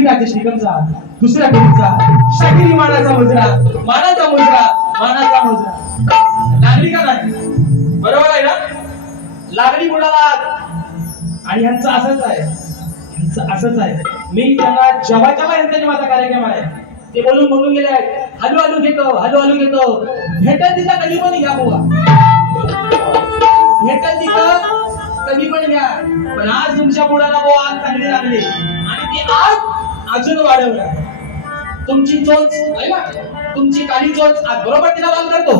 शाही राज्य श्रीगमचा दुसऱ्या कवीचा शाहिरी मानाचा मुजरा मानाचा मुजरा मानाचा मुजरा. लागली का नाही? बरोबर आहे ना? लागली मुलाला आणि ह्यांचं असंच आहे. ह्यांचं असंच आहे. मी त्यांना जेव्हा जेव्हा यांचा माझा कार्यक्रम आहे ते बोलून बोलून गेले आहेत. हलू हलू घेतो हलू हलू घेतो. भेटल तिथं कधी पण घ्या बुवा. भेटल तिथं कधी पण घ्या पण आज तुमच्या मुलाला बुवा आज चांगली लागली. आणि ती आज अजून वाढवणार तुमची चोच आहे ना? तुमची काली चोच बरोबर तिला बंद करतो.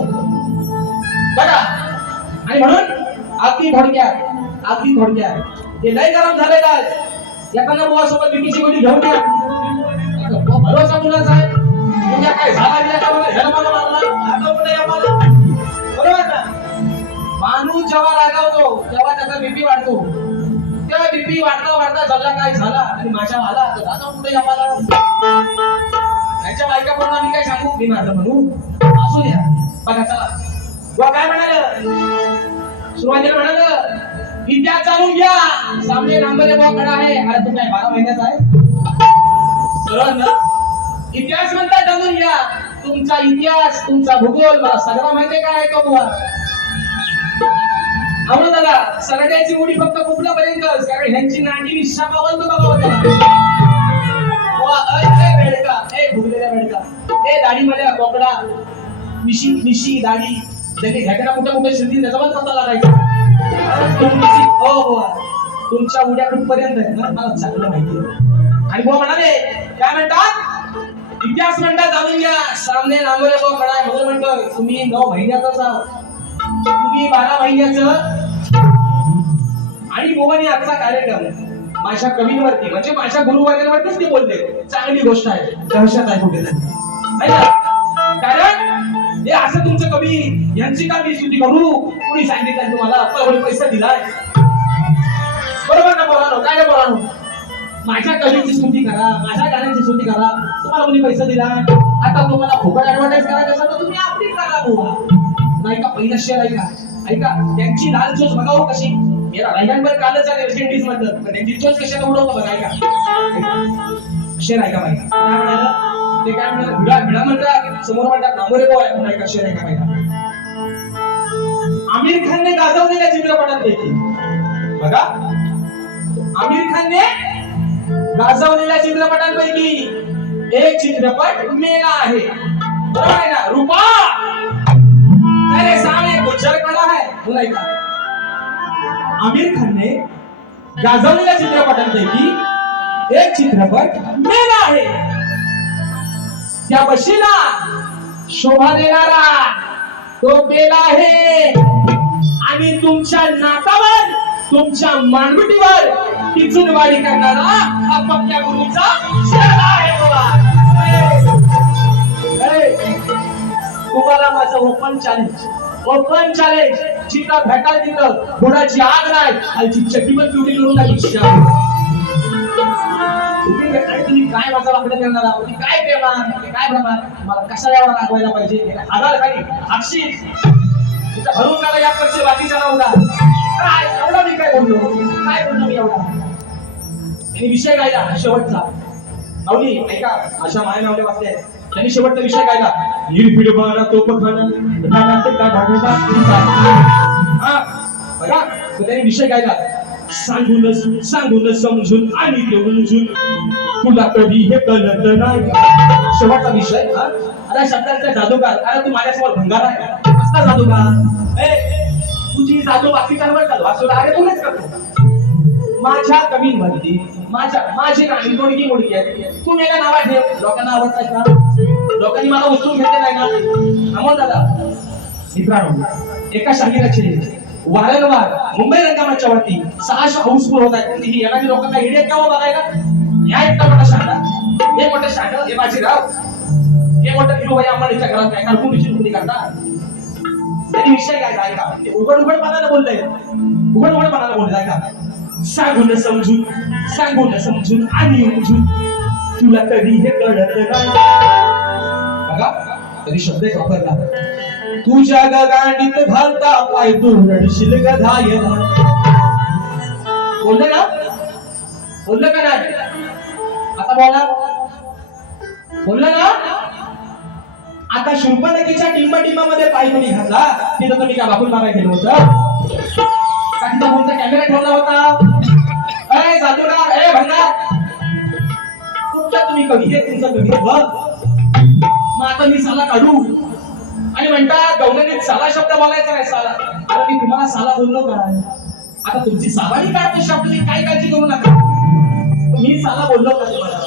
बघा. आणि म्हणून अगदी थोडक्यात अगदी थोडक्यात ते लय गरम झालेलं आहे एखाद्या मुलासोबत बीपीची गोळी घेऊन या. भरोसा मुलाचा आहे? उद्या काय झाला बिला का मला ह्याला मला मारला. बरोबर ना? माणूस जेव्हा रागावतो तेव्हा त्याचा बीपी वाढतो. त्या बीपी वाढता वाढता झाला काय? झाला. आणि माझ्या आला. तर जातो कुठे आम्हाला मला त्याच्या बायका पण आम्ही काय सांगू? मी माझं म्हणू. असू द्या. बघा चला. बुवा काय म्हणाल? सुरुवातीला म्हणाल विद्या चालून घ्या. सामने नांबरे बुवा कडा आहे. अरे तू काय बारा महिन्याचा आहे? बरोबर ना? इतिहास म्हणता जाणून घ्या. तुमचा इतिहास तुमचा भूगोल मला सगळा माहितीये काय आहे तो बुवा? अहो दादा सरड्याची उडी फक्त कुठल्यापर्यंत? कारण ह्यांची नांगी विश्वा पावलं बघा अय, ए, बेडका. ए भुगलेल्या बेडका. ए दाढी दाढीमध्ये कोकडा मिशी मिशी दाढी. त्याने घ्याकडा कुठं कुठे शिरतील त्याचा पत्ता लागायचा. तुमची हो. तुमच्या उड्या कुठपर्यंत आहे ना मला चांगलं माहिती आणि बुवा म्हणाले काय म्हणतात? इतिहास म्हणतात जाणून घ्या. सामने नांबरे बुवा खडा आहे म्हणून म्हणतो तुम्ही नऊ महिन्याचाच आहात. तुम्ही बारा महिन्याचं आणि मोहन आजचा कार्यक्रम. माझ्या कवींवरती म्हणजे माझ्या गुरुवर्गांवरतीच ते बोलले. चांगली गोष्ट आहे. दहशत आहे कुठे कारण हे असं तुमचं कवी यांची का मी स्तुती करू? कुणी सांगितलं तुम्हाला? कोणी पैसा दिलाय. बरोबर ना बोलानो काय ना बोलानो माझ्या कवीची स्तुती करा माझ्या गाण्याची स्तुती करा. तुम्हाला कोणी पैसा दिला आता तुम्हाला फुकट ऍडव्हर्टाईज करायचं असं तर तुम्ही आपली करा बुवा. नाही का? पहिला शेअर ऐका ऐका त्यांची लाल चोच बघावं कशी? मेरा रायगनवर कालच आले वेस्ट इंडिज मधलं पण त्यांची चोच कशाला उडवतो बघा ऐका. शेर ऐका बाईका काय म्हणालं? ते काय म्हणालं? भिडा भिडा म्हणतात. समोर म्हणतात नामोरे बॉय म्हणून ऐका शेर ऐका बाईका आमिर खानने गाजवलेल्या चित्रपटांपैकी बघा. आमिर खानने गाजवलेल्या चित्रपटांपैकी एक चित्रपट मेला आहे. बरोबर आहे ना? रुपा! अरे सामे गुज्जर खडा है बोला ऐका आमिर खानने गाजवलेल्या चित्रपटांपैकी एक चित्रपट मेला आहे. त्या बशीला शोभा देणारा तो मेला आहे. आणि तुमच्या नातावर तुमच्या मानवटीवर टिचूनवाडी करणारा हा पक्क्या गुरुचा शेळा आहे बाबा. तुम्हाला माझं ओपन चॅलेंज ओपन चॅलेंज जिथं भेटाल तिथं. घोडाची आग नाही. खालची चटी पण पिवळी करून टाकली. तुम्ही काय माझा वाकडं करणार आहात? काय प्रेमान काय प्रमाण मला कशा यावर रागवायला पाहिजे? हे खाली? भरून या पक्षी बाकीच्या नव्हता काय? एवढा मी काय बोललो? काय बोललो मी एवढा? विषय गायला शेवटचा. माऊली ऐका अशा माय मावले वाचले. आणि शेवटचा विषय काय ना निर्भीड बघा तो पण विषय काय ना सांगून सांगून समजून आणि ते तुला कधी हे कळत नाही. शेवटचा विषय अरे शब्दांचा जादूगार. अरे तू माझ्यासमोर भंगार आहे. कसला जादूगार? ए तुझी जादू बाकीच्या चालू. अरे तुलाच करतो माझ्या कमी मधली माझ्या माझी गाणी मुडकी मुडकी आहे? तू मेला नावा ठेव लोकांना आवडतात का? लोकांनी मला उचलून घेतले नाही ना अमोल दादा. मित्रांनो एका शाहिराची वारंवार मुंबई रंगमंचाच्या वरती सहाशे हाऊसफुल होत आहेत. ही येणारी लोकांना इडियट का बघायला? या एकटा मोठा शाळा हे मोठं शाळा हे बाजीराव. हे मोठं हिरोबाई अंबानीच्या घरात काय कारकून नोकरी करता त्यांनी विषय काय काय का उघड उघड मनाला बोललंय उघड उघड मनाला बोललाय का सांगून समजून सांगून समजून आणि उमजून तुला कधी हे कळत बघा तरी शब्द वापरला. तुझ्या गगांडीत घालता पाय तू रडशील गधाय बोललं ना? बोललं का नाही? आता बोला. बोललं ना? आता शूर्पणखीच्या टिंब टिंबामध्ये पाय कोणी घातला? तिथं तुम्ही काय बापूल मागायला गेलो होतं? का तिथं कोणता कॅमेरा ठेवला होता. अरे जादूगार अरे भंडार तुमच्या तुम्ही कवी आहे? तुमचं कवी आहे, बघ. मग आता मी साला काढू. आणि म्हणतात गौरवनीत साला शब्द बोलायचा नाही साला. अरे मी तुम्हाला साला बोललो का? आता तुमची सालाही काय शब्द काय काळजी करू नका. मी साला बोललो का तुम्हाला?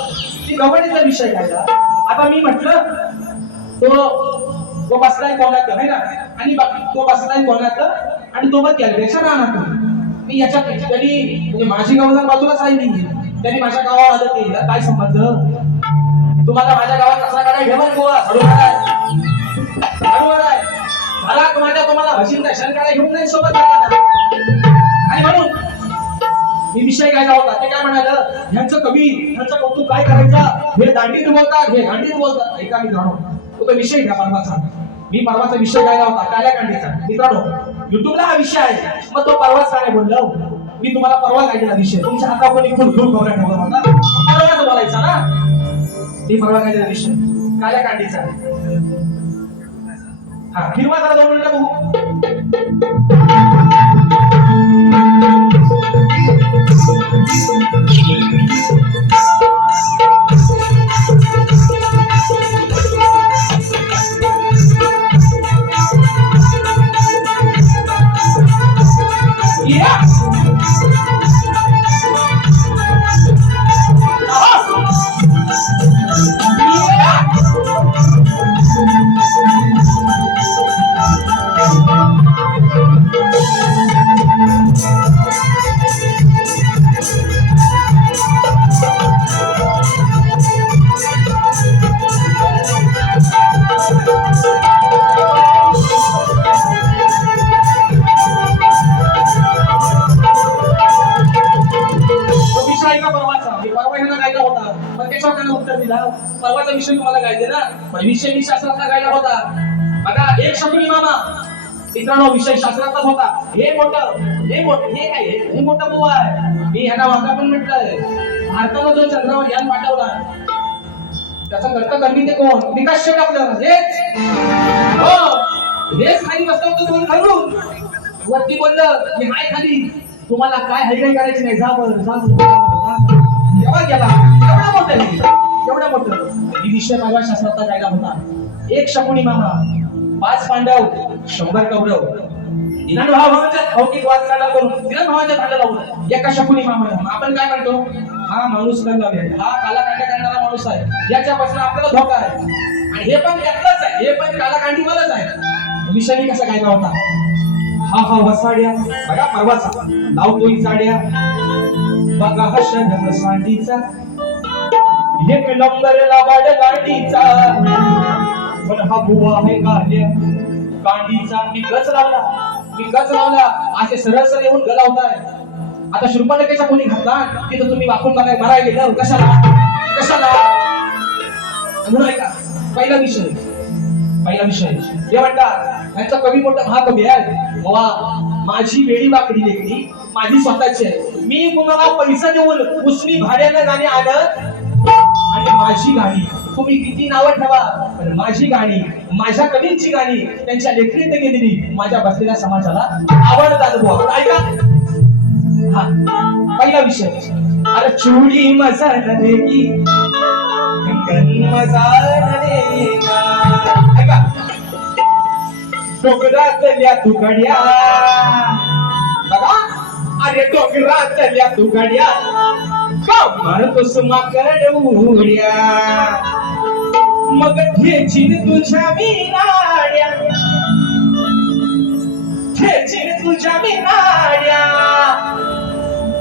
ती गवणीचा विषय काय आता मी म्हटलं तो तो बसलाय कोणाचं नाही ना? आणि बाकी तो बसलाय कोणाचं? आणि तो मग कॅलरेच्या राहणार मी याच्या त्यांनी म्हणजे माझी गावाला बाजूलाच आहे राहिली त्यांनी माझ्या गावावर आलं ते काय संबंध? तुम्हाला माझ्या गावात कसा काढाय ठेवा गोवा हळूहळू. आहे. आहे. मला माझ्या तुम्हाला हसीन दर्शन काढाय घेऊन नाही सोबत आणि म्हणून मी विषय काय होता. ते काय म्हणालं? ह्यांचं कवी ह्यांचं कौतुक काय करायचं? हे दांडीत बोलतात हे दांडीत बोलतात. ऐका मित्रांनो तो तो विषय घ्या परवाचा मी परवाचा विषय काय होता काल्याकांडीचा मित्रांनो युट्यूबला हा विषय आहे. मग तो परवाच काय बोललो? मी तुम्हाला परवा काढलेला विषय. तुमच्या हाता पण इकडून दूर खबऱ्या ठेवला होता. परवाच बोलायचा ना? मी परवा काढलेला विषय. काल्या कांडीचा हा हिरवा जरा दोन मिनिटं बघू पण विषय मी शास्त्रातला गायला होता. आता एक शकुनी मामा मित्रांनो विषय शास्त्राचाच होता. हे मोठं हे मोठं हे काय हे- हे मोठं बुवा आहे. मी ह्याला वाका पण म्हटलंय. भारताला जो चंद्रावर यान पाठवला त्याचा कर्ता करणी ते कोण? विकास शेट आपलं हेच. हो. हेच खाली बसलं होतं दोन घालून. वरती बोललं मी हाय खाली. तुम्हाला काय हायगाई करायची नाही. जा बरं जा तेव्हा गेला? एवढा मोठा एवढं मोठं ही विषय माझ्या शास्त्राचा कायदा होता. एक शकुनी मामा पाच पांडव शंभर कौरव. दिनान भावाच्या भौतिक वाद काढा करून दिनान भावाच्या भांडण लावून एका शकुनी मामा आपण काय म्हणतो? हा माणूस गंगावी. आहे हा कालाकांड्या करणारा माणूस आहे. याच्यापासून आपल्याला धोका आहे. आणि हे पण यातलंच आहे. हे पण कालाकांडी मलाच आहे. विषयी कसा काय होता हा हा वसाड्या. बघा परवाचा. लावतोय साड्या बघा हा शरम सांडीचा एक नंबर लावाड गाडीचा. पण हा बुवा आहे गाड्या. गांडीचा मी गच लावला मी गच लावला असे सरळ सरळ येऊन गलावताय. आता शृंखलेचा कोणी घातला तिथं तुम्ही वाकून बघाय मराय गेलं कशाला? कशाला? म्हणून ऐका पहिला विषय. पहिला विषय. हे म्हणतात यांचा कवी मोठा हा कवी आहे. वा माझी वेळी वाकडी लेकडी माझी स्वतःची आहे. मी कुणाला पैसा देऊन उसनी भाड्यानं गाणी आणत माझी गाणी तुम्ही किती नावं ठेवा पण माझी गाणी माझ्या कवींची गाणी त्यांच्या लेखणीत गेलेली माझ्या बसलेल्या समाजाला आवडतात बुवा. ऐका. हा पहिला विषय. अरे चुडी मजा नरेगी कंकन मजा नरेगा ऐका. तुकड्या. बघा. अरे डोकरातल्या तुकड्या. का मारतोस करण उड्या. मग ठेचीन तुझ्या विनाड्या ठेचीन तुझ्या विनाड्या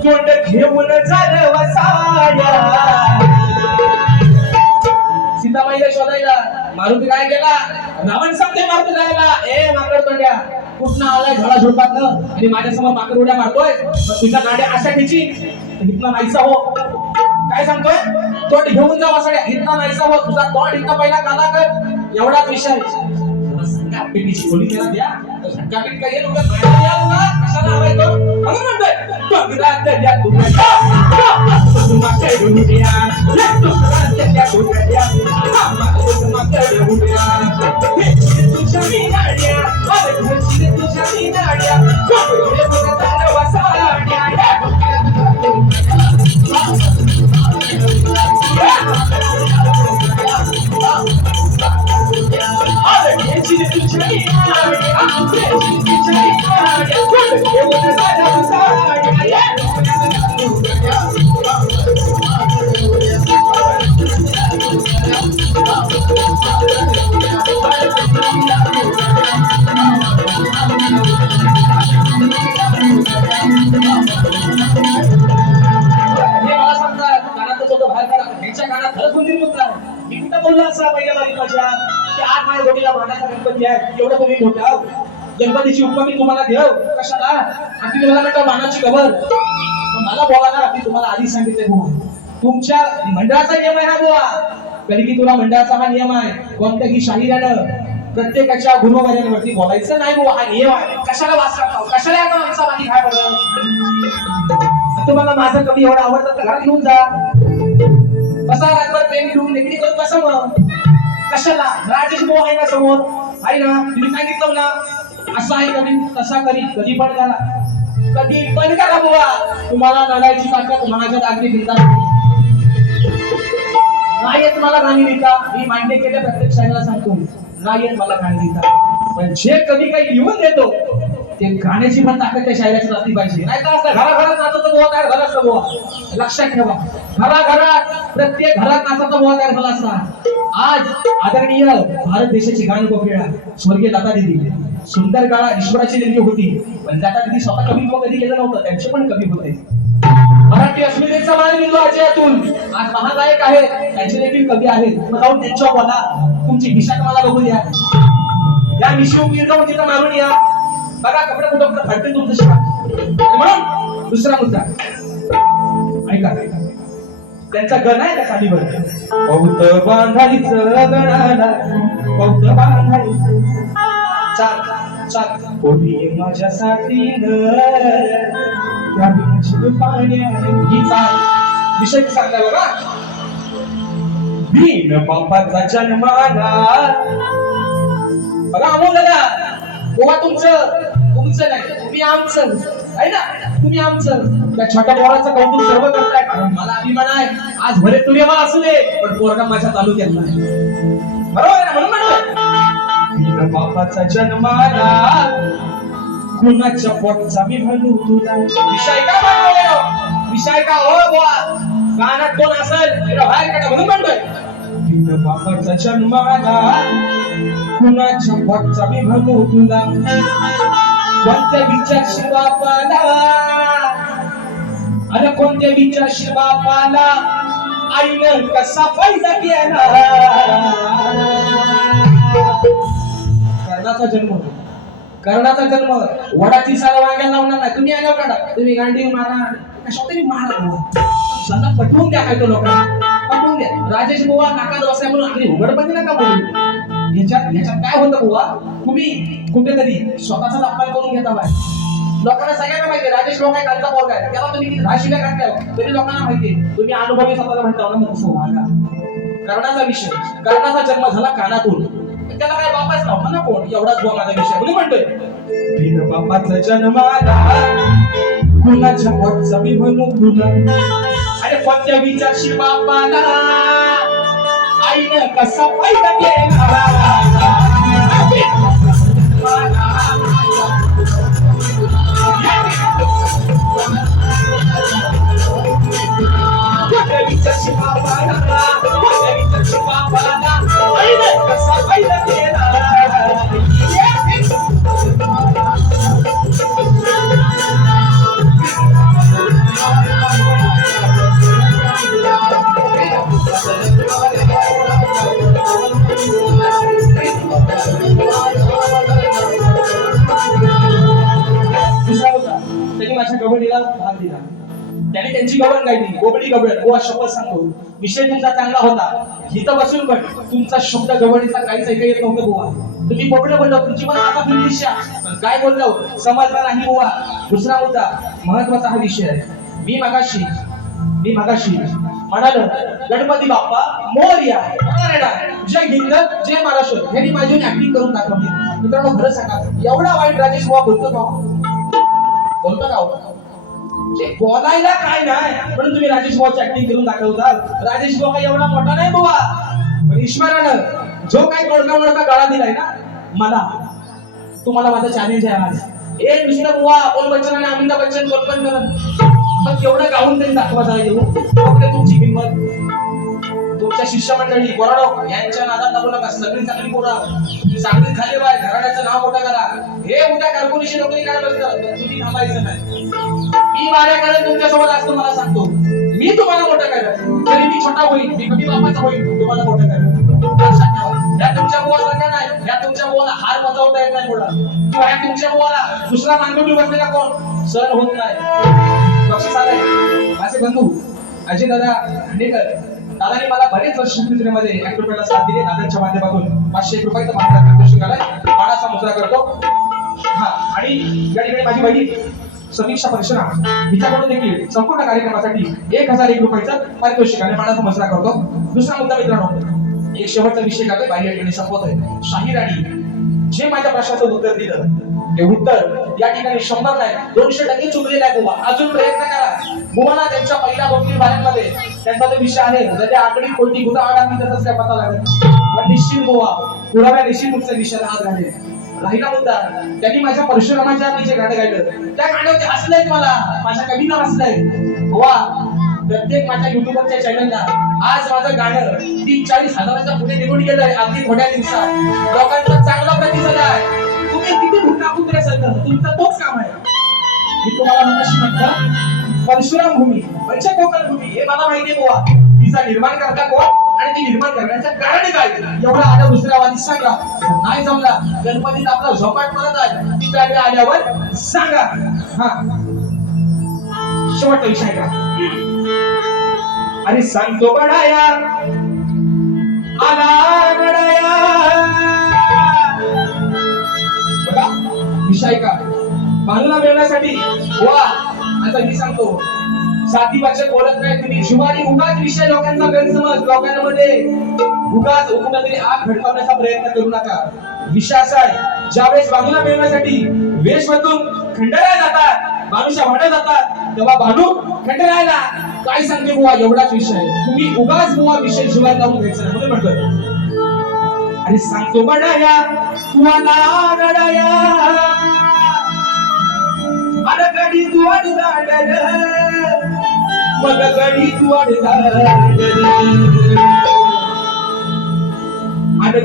तोंड घेऊन झालं वसाड्या सीताबाईला शोधायला. मारुती काय केला? रावण सांगते मारुती जायला. ए माकड तोंड्या. कुठनं आलाय झाडा झोपात आणि माझ्यासमोर माकड उड्या मारतोय. तर तुझ्या गाड्या अशा ठेची इथनं नाहीसा हो. काय सांगतोय? तोंड घेऊन जा सगळ्या इथला नाहीसा हो. तुझा तोंड इथं पहिला काला कर. एवढाच विषय. पेटीची गोळी त्याला द्या. झटकापीट काय येईल उगाच बाहेर या उगाच. कशाला हवाय तो? म्हणून म्हणतोय. डोंगरात त्या तुकड्या माकड उड्या डोंगरात त्या तुकड्या उड्या तुझ्या असा माझ्या की आज माझ्या जोडीला मानाचा गणपती आहे. एवढं तुम्ही मोठा गणपतीची उपमा मी तुम्हाला देव. कशाला? आणि तुम्ही मला म्हणता मानाची खबर मला बोला ना मी तुम्हाला आधी सांगितलंय बुवा तुमच्या मंडळाचा नियम आहे हा बुवा. कधी की तुला मंडळाचा हा नियम आहे. कोणत्याही शाहिरानं प्रत्येकाच्या गुरुवाऱ्यांवरती बोलायचं नाही बुवा. हा नियम आहे. कशाला वाच करता? कशाला या माणसा माहिती काय बरं? तुम्हाला माझं कमी एवढं आवडतं तर घरात घेऊन जा. बसा रातभर प्रेम घेऊन नेकडी करून बसा मग. कशाला? राजेश भाऊ आहे ना समोर? आहे ना? तुम्ही सांगितलं ना. असा आहे कधी तसा करी कधी पण करा. कधी पण करा बुवा. तुम्हाला नडायची ताकद माझ्यात अगदी भिंता नाही येत मला गाणी लिहिता मी मान्य केल्या प्रत्येक शाळेला सांगतो. नाही येत मला गाणी लिहिता पण जे कधी काही लिहून देतो ते गाण्याची पण ताकद त्या शाळेची असली पाहिजे. नाही तर असं घराघरात नाचत बुवा काय घरात बोवा बुवा. लक्षात ठेवा. घराघरात प्रत्येक घरात नाचाचा बुवा काय झाला असा. आज आदरणीय भारत देशाची गाण कोकिळा स्वर्गीय दादा दिदी. सुंदर काळा ईश्वराची देणगी होती. पण दादा दिदी स्वतः कवित्व कधी केलं नव्हतं त्यांचे पण कवी होते. मराठी अस्मितेचा मान मिळतो अजयातून आज महागायक आहेत त्यांचे देखील कवी आहेत. मग जाऊन त्यांच्या बोला. तुमची दिशा मला बघू द्या. या मिशिव वीर जाऊन तिथं मारून या. बघा कपडे कुठं कुठं फाटते तुमचं शिवा म्हणून दुसरा मुद्दा. ऐका. त्यांचा गण आहे का खाली बरं पौत बांधायचं गणाला पौत बांधायचं. चाल चाल. कोणी माझ्यासाठी पाण्या विषय सांगणार बघा. भीम बापाचा जन्माला. बघा अमोल दादा गोवा तुमचं तुमचं नाही तुम्ही आमचं. आहे ना? तुम्ही आमचं. त्या छोट्या पोराचं कौतुक सर्व करताय. कारण मला अभिमान आहे. आज भले तुरे मला असू दे पण पोरगा माझ्या तालुक्यात नाही बरोबर आहे ना? म्हणून म्हणतोय भीम बापाचा जन्माला कुणाच्या पोटचा मी म्हणू तुला? विषय का बनवले हो? विषय का हो बुवा? कानात कोण असेल बाहेर काढा. म्हणून म्हणतोय. भीम बापाचा जन्माला कुणाच्या पोटचा मी म्हणू तुला? कोणत्या विचारशील बापाला? अरे कोणत्या विचारशील बापाला? आईनं कसा फायदा केला? कर्णाचा जन्म कर्णाचा जन्म वडाची साला वांग्याला लावणार नाही. तुम्ही आला काढा. तुम्ही गांडी मारा. कशा तरी मारा. बुवा पटवून द्या काय तो लोकांना. पटवून द्या. राजेश बुवा नाकात बसल्या म्हणून आम्ही उघडपणे नका बोलू. ह्याच्यात ह्याच्यात काय होतं बुवा? तुम्ही कुठेतरी स्वतःचाच अपमान करून घेता बाय लोकांना सगळ्यांना माहिती राजेश लोक आहे कालचा पोरगा आहे. त्याला तुम्ही किती दहा काय काढताय तरी लोकांना माहिती तुम्ही अनुभवी स्वतःला म्हणता ना मग तसं कर्णाचा विषय. कर्णाचा जन्म झाला कानातून. त्याला काय बापाच नाव? म्हणा कोण? एवढाच बुवा माझा विषय. कोणी म्हणतोय? बिन बापाचा जन्माला कुणाच्या पोटचा मी म्हणू तुला अरे कोणत्या विचारशी बापाला? आईनं कसा फायदा केला? आईनं कसा फायदा केला त्याने त्यांची गवण गायली कोबडी गवळ शपथ सांगतो. विषय तुमचा चांगला होता. इथं बसून पण तुमचा शब्द गवडीचा काहीच ऐका येत नव्हतं बुवा. तुम्ही कोबडे बोललो तुमची पण आता फिरली दिशा काय बोललो हो? समजला नाही गोवा दुसरा मुद्दा. महत्त्वाचा हा विषय आहे. मी मगाशी मी मगाशी म्हणालो गणपती बाप्पा मोर्या अरेडा, जय हिंद जय महाराष्ट्र हे मी माझी ऍक्टिंग करून दाखवली. मित्रांनो खरं सांगा. एवढा वाईट राजेश बुवा बोलतो का हो? बोलतो ना म्हणजे बोलायला काय नाही. म्हणून तुम्ही राजेश भाऊची ऍक्टिंग करून दाखवता राजेश भाऊ काय एवढा मोठा नाही बुवा. पण ईश्वरानं जो काही मोडका मोडका गळा दिलाय ना मला तुम्हाला माझा चॅलेंज आहे आज. ए दुसरं बुवा अमोल बच्चन आणि अमिताभ बच्चन कोण पण करत. मग एवढं गाऊन तरी दाखवा जरा येऊ फक्त तुमची किंमत. तुमच्या शिष्यमंडळी बोराडो यांच्या नादात लागू नका. सगळी चांगली पोरं. चांगली झाली बाय. घराण्याचं नाव मोठं करा. हे मोठ्या कार्पोरेशन नोकरी करायला बसलं तुम्ही थांबायचं नाही. मी माझ्या तुमच्यासोबत असतो मला सांगतो. मी तुम्हाला मोठं करेन तरी मी छोटा होईल मी कमी बापाचा होईल तुम्हाला मोठं करेन या तुमच्या मुलाला नाही. या तुमच्या मुलाला हार बजावता येत नाही किंवा या तुमच्या मुलाला दुसरा मानवी बसलेला कोण? सण होत नाही. बक्षीस आलंय. माझे बंधू अजय दादा खांडेकर दादाने मला बरेच वर्ष मुद्रेमध्ये एक रुपयाला साथ दिली. दादांच्या माध्यमातून पाचशे एक रुपये माझा मुद्रा करतो. हा आणि या ठिकाणी माझी बहीण. समीक्षा परशुराम हिच्याकडून देखील संपूर्ण कार्यक्रमासाठी एक हजार एक रुपयाचं पारितोषिक आणि मानाचा मुद्रा करतो. दुसरा मुद्दा मित्रांनो एक शेवटचा विषय काय बाहेर या ठिकाणी संपवतोय. शाही राणी जे माझ्या प्रश्नाचं उत्तर दिलं ते उत्तर या ठिकाणी शंभर नाही दोनशे टक्के चुकलेलं आहे बुवा. अजून प्रयत्न करा. बुवाला त्यांच्या पहिल्या दोन तीन बाऱ्यांमध्ये त्यांचा जो विषय आहे. त्याच्या आकडी कोणती गुन्हा आडामी मी काय पता लागेल? पण निश्चित बुवा पुराव्या निश्चित तुमचा विषय हात घालेल. राहिला होता. त्यांनी माझ्या परशुरामाच्या मी जे गाणं गायलं त्या गाण्यावरती हसलंय मला. माझ्या कवीना हसलंय वा प्रत्येक माझ्या युट्यूबरच्या चॅनलला आज माझं गाणं तीन चाळीस हजाराच्या पुढे निघून गेलंय अगदी थोड्या दिवसात. लोकांचा चांगला प्रतिसाद आहे. तुम्ही किती भुका कुत्रे सगळं तुमचं तोच काम आहे. मी तुम्हाला मगाशी म्हटलं परशुराम भूमी पंचकोकण भूमी हे मला माहिती गोवा तिचा निर्माण करता कोण आणि ती निर्माण करण्याचं कारण काय? एवढा आल्या दुसऱ्या वाणी सांगा. नाही जमला. गणपतीत आपला झोपाट करत आहे. ती वेळ आल्यावर सांगा. हा. शेवटचा विषय का? आणि सांगतो बडाया. आला बडाया. बघा विषय का? बांगला मिळवण्यासाठी वा. आता मी सांगतो. साथी भाषा बोलत नाही तुम्ही. शिवानी उगाच विषय लोकांचा गैरसमज. लोकांमध्ये उगाच कुठेतरी आग भडकावण्याचा प्रयत्न करू नका. विषय असा आहे. ज्यावेळेस बाजूला मिळवण्यासाठी वेश बदलून खंडराय जातात भानुच्या म्हणत जातात तेव्हा भानू खंडरायला काय सांगते बुवा? एवढाच विषय. तुम्ही उगाच बुवा विषय शिवाय लावून घ्यायचा नाही. म्हणून म्हटलं आणि सांगतो बडाया तुला रडाया अरे गडी तू अडदाडल मग गडी तू अडदाडल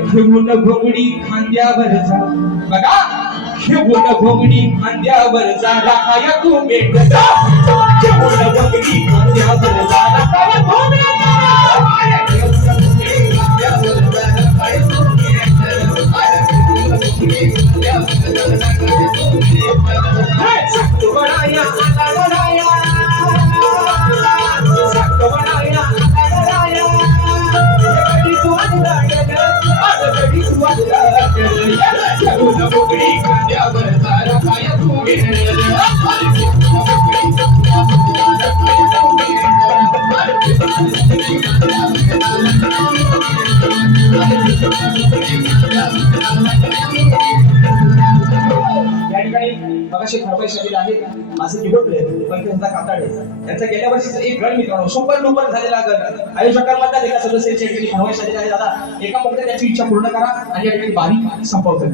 घेऊन घोंगडी खांद्यावर जा बघा घेऊन घोंगडी खांद्यावर जा तू मेट जा घेऊन घोंगडी खांद्यावर जा तू मेट या ठिकाणी शरीर आहेत असे किबोटले पण त्यांचा गेल्या वर्षीचा एक मित्रांनो झालेला एका सदस्याची या ठिकाणी खरबाई शरीर आहे दादा. एका फक्त त्याची इच्छा पूर्ण करा आणि या ठिकाणी बारी संपवतो.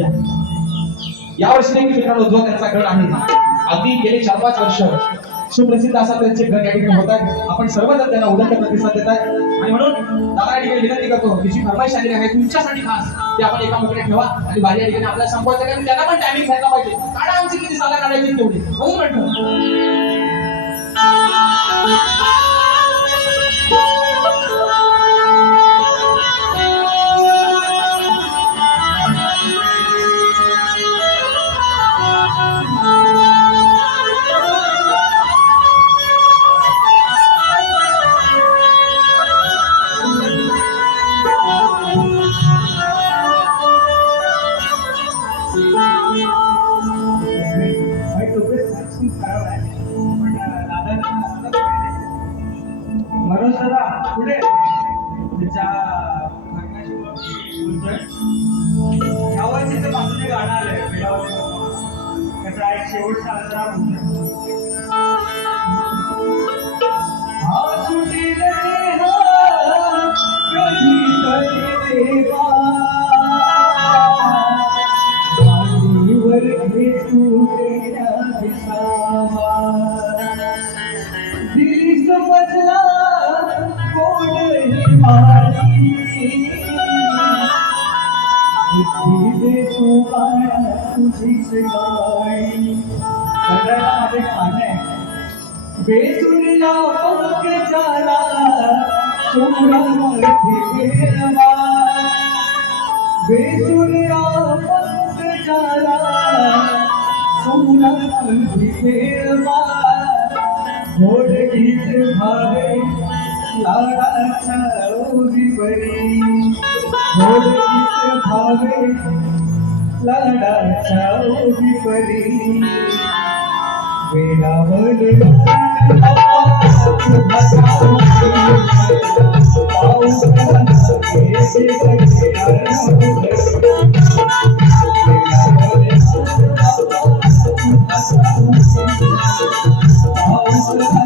या. वर्षी देखील मित्रांनो जो त्यांचा गड आहे अगदी गेले चार पाच वर्ष सुप्रसिद्ध असा त्यांचे गड या ठिकाणी होत आहे आपण सर्वजण त्यांना उदंड प्रतिसाद देत आहे आणि म्हणून दादा या ठिकाणी विनंती करतो की जी फरमाईश आलेली आहे तुमच्यासाठी खास ते आपण एका मुकडे ठेवा आणि बाहेर या ठिकाणी आपल्याला संपवायचं कारण त्यांना पण टायमिंग घ्यायला पाहिजे. काढा आमची किती साला काढायची तेवढी. म्हणून म्हटलं. बोलतोय बाजूने गाणं आलंय त्याचा एक शेवटचा अंतरा बाळा तुझीच गाणी सगळ्याला माझे खाणं आहे बेसुरीला पंख झाला चोरामध्ये गेला बेसुरीला पंख झाला चोरामध्ये गेला गोड गीत भावे लाडाच्या ओवी परी गोड गीत भावे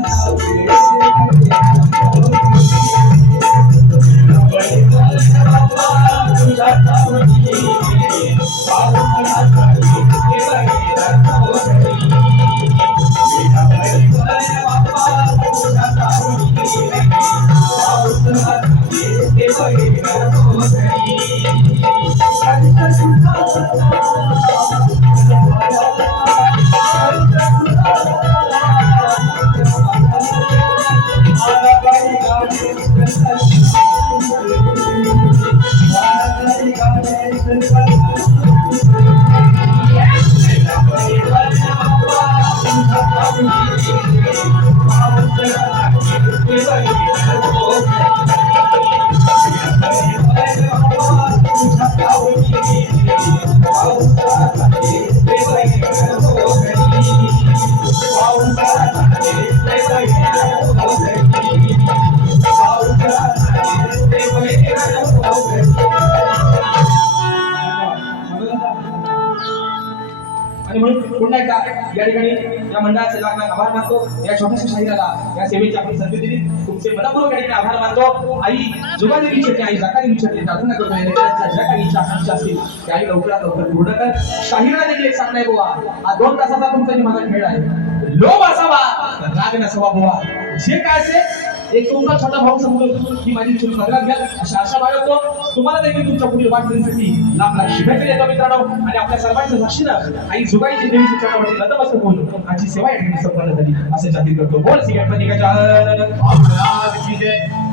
या ठिकाणी या मंडळाचे लाख लाख आभार मानतो. या छोट्याशा शाहिराला या सेवेची आपण संधी दिली. तुमचे मनपूर्वक या ठिकाणी आभार मानतो. आई जुगादेवी छटे आई जाकादेवी विचारते प्रार्थना करतो या लेकरांच्या ज्या काही इच्छा आकांक्षा असतील. त्याही लवकरात लवकर पूर्ण कर शाहिरा देखील एक सांगणार बुवा. हा दोन तासाचा तुमचा माझा खेळ आहे. लोभ असावा राग नसावा बुवा. जे काय असेल एक तुमचा छोटा भाऊ समजून ही माझी चूक पदरात घ्या अशा आशा बाळगतो तुम्हाला देखील तुमच्या पुढील वाटण्यासाठी लाभ लाख शुभेच्छा देतो मित्रांनो आणि आपल्या सर्वांच्या साक्षीनं आई जुगाईची देवीची चक्रवर्ती नतमस्तक होऊन आजची सेवा या ठिकाणी संपन्न झाली असे जाहीर करतो बोल सिंह जय।